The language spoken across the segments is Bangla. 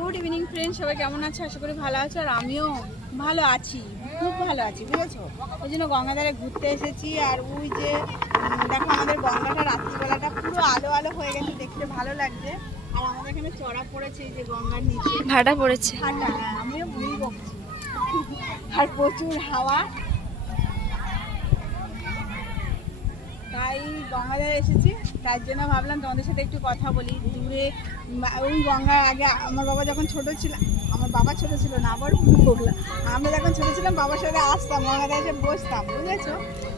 গুড ইভিনিং ফ্রেন্ড সবাই কেমন আছে? আশা করি ভালো আছো আর আমিও ভালো আছি খুব ভালো আছি বুঝেছ? ওই জন্য গঙ্গাধারে ঘুরতে এসেছি আর ওই যে দেখো আমাদের গঙ্গাটা রাত্রিবেলাটা পুরো আলো আলো হয়ে গেছে দেখতে ভালো লাগছে। আর আমাদের এখানে চড়া পড়েছে এই যে গঙ্গার নিচে। ভাটা পড়েছে। হ্যাঁ, আমিও ভুল বকছি আর প্রচুর হাওয়া তাই গঙ্গাধারে এসেছি। তার জন্য ভাবলাম তোমাদের সাথে একটু কথা বলি। দূরে ওই গঙ্গার আগে আমার বাবা যখন ছোট ছিল আমার বাবা ছোট ছিল না আবার ভুল বকলাম আমরা যখন ছোট ছিলাম বাবার সাথে আসতাম গঙ্গাধারে এসে বসতাম বুঝেছ?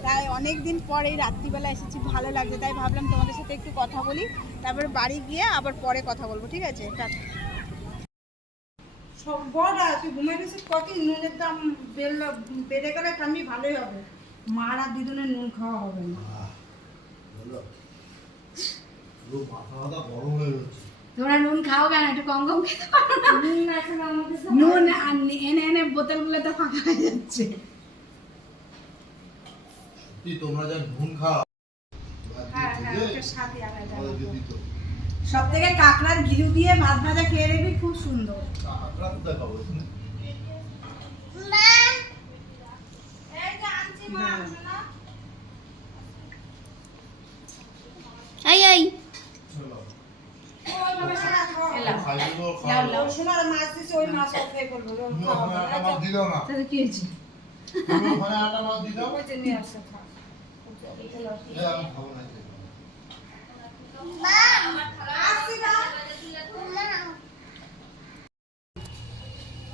তাই অনেক দিন পর এই রাত্রিবেলা এসেছি ভালো লাগছে। তাই ভাবলাম তোমাদের সাথে একটু কথা বলি তারপরে বাড়ি গিয়ে আবার পরে কথা বলব ঠিক আছে? টাটা সব বড় তুই ঘুমাই গেছিস কত নুনের দাম বেড়ে বেড়ে গেলে আমি ভালোই হবে। মার আর দিদুনের নুন খাওয়া হবে না হলো পুরো মাথা মাথা গরম হয়ে যাচ্ছে তোমরা নুন খাও কেন? একটু কম কম খেতে পারো না। নুন এখন আমাদের নুন আর নি- এনে এনে বোতলগুলো তো ফাঁকা হয়ে যাচ্ছে। তোমরা যা নুন খাও হ্যাঁ হ্যাঁ ওটা সাথে আলাদা আমাদেরকে দিত সব থেকে কাঁকড়ার ঘিলু দিয়ে ভাত ভাজা খেয়ে দেখবি খুব সুন্দর। কাঁকড়া কোথায় খাব এখানে? আই আই খাই দেবো, খাওয়াবো। ওই শোনো আর মাছ দিছে ওই মাছ অপেক্ষা করব ওই তুমি খাওয়া ওখানে হবে। একটা মাছ দিয়ে দাও না তাহলে কি হয়েছে তুমি ওখানে একটা মাছ দিয়ে দাও ওই যে নিয়ে আসো খা। এ, আমি খাব না এটা।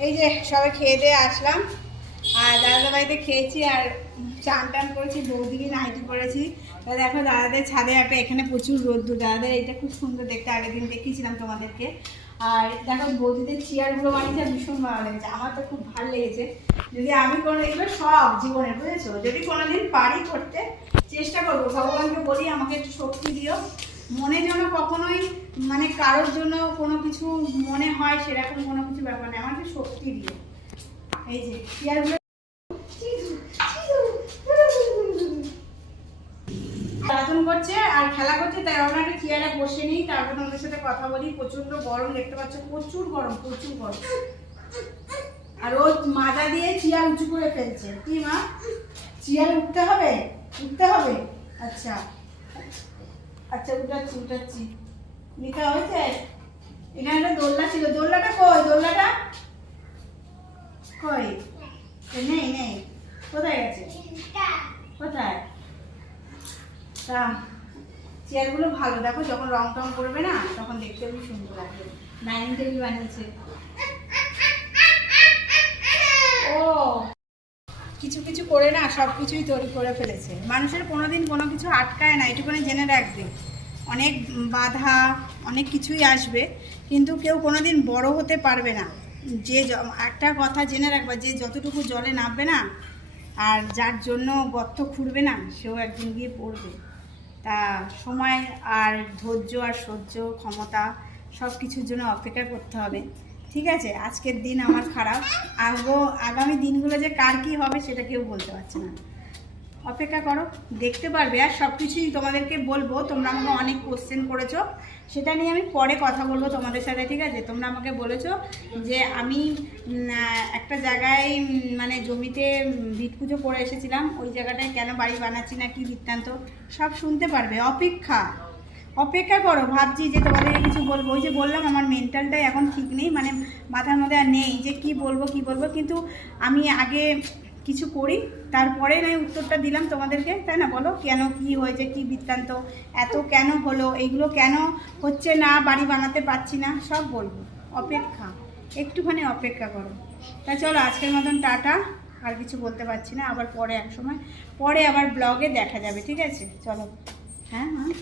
এই যে সবাই খেয়ে দিয়ে আসলাম। আর দাদা বাড়িতে খেয়েছি আর চান টান করেছি, বৌদিকে নাইটি পরেছি। তো দেখো দাদাদের ছাদে একটা এখানে প্রচুর রোদ্দুর। দাদাদের এটা খুব সুন্দর দেখতে, আগের দিন দেখিয়েছিলাম তোমাদেরকে। আর দেখো বৌদিদের চেয়ারগুলো বানিয়েছে, ভীষণ ভালো লেগেছে। আমার তো খুব ভালো লেগেছে। যদি আমি কোনো এগুলো সব জীবনে বুঝেছ? যদি কোনোদিন পারি করতে, চেষ্টা করব। ভগবানকে বলি, আমাকে একটু শক্তি দিও। মনে যেন কখনোই মানে কারোর জন্য কোনো কিছু মনে হয় সেরকম কোনো কিছু ব্যাপার নেই আমাকে শক্তি দিও। এই যে চেয়ারগুলো করছে আর খেলা করছে, তাই আমরা একটা চেয়ারে বসে নিই, তারপর তোমাদের সাথে কথা বলি। প্রচণ্ড গরম, দেখতে পাচ্ছ, প্রচুর গরম প্রচুর গরম। আর ও মাজা দিয়ে চেয়ার উঁচু করে ফেলছে। কি মা? চেয়ার উঠতে হবে? উঠতে হবে? আচ্ছা। আচ্ছা উঠাচ্ছি উঠাচ্ছি। লিখা হয়েছে এখানে একটা দোলনা ছিল, দোলনাটা কই এ নেই নেই কোথায় গেছে কোথায় তা চেয়ারগুলো ভালো। দেখো যখন রং টং করবে না, তখন দেখতে খুব সুন্দর লাগবে। ডাইনিং টেবিল বানিয়েছে। ও, কিছু কিছু করে না, সব কিছুই তৈরি করে ফেলেছে। মানুষের কোনোদিন কোনো কিছু আটকায় না, এটুকুনি জেনে রাখবে। অনেক বাধা, অনেক কিছুই আসবে, কিন্তু কেউ কোনোদিন বড় হতে পারবে না। যে, একটা কথা জেনে রাখবা, যে যতটুকু জলে নামবে না, আর যার জন্য গর্ত খুঁড়বে না, সেও একদিন গিয়ে পড়বে। সময় আর ধৈর্য আর সহ্য, ক্ষমতা সব কিছুর জন্য অপেক্ষা করতে হবে। ঠিক আছে? আজকের দিন আমার খারাপ। আগো, আগামী দিনগুলো যে কার কী হবে সেটা কেউ বলতে পারছে না। অপেক্ষা করো, দেখতে পারবে আর সব কিছুই তোমাদেরকে বলব। তোমরা আমাকে অনেক কোশ্চেন করেছ। সেটা নিয়ে আমি পরে কথা বলব তোমাদের সাথে, ঠিক আছে? তোমরা আমাকে বলেছ যে আমি একটা জায়গায় মানে জমিতে ভিট পুজো করে এসেছিলাম। ওই জায়গাটায় কেন বাড়ি বানাচ্ছি না, কি বৃত্তান্ত? সব শুনতে পারবে। অপেক্ষা অপেক্ষা করো। ভাবছি যে তোমাদেরকে কিছু বলব। ওই যে বললাম, আমার মেন্টালটাই এখন ঠিক নেই মানে মাথার মধ্যে আর নেই যে কি বলব কি বলব। কিন্তু আমি আগে কিছু করি। তারপরে নয় উত্তরটা দিলাম তোমাদেরকে। তাই না? বলো, কেন কি হয়েছে, কি বৃত্তান্ত, এত কেন হলো এইগুলো কেন হচ্ছে না, বাড়ি বানাতে পারছি না, সব বলব। অপেক্ষা, একটুখানি অপেক্ষা করো। তা চলো, আজকের মতন টাটা। আর কিছু বলতে পারছি না, আবার পরে এক সময়। পরে আবার ব্লগে দেখা যাবে, ঠিক আছে? চলো। হ্যাঁ হ্যাঁ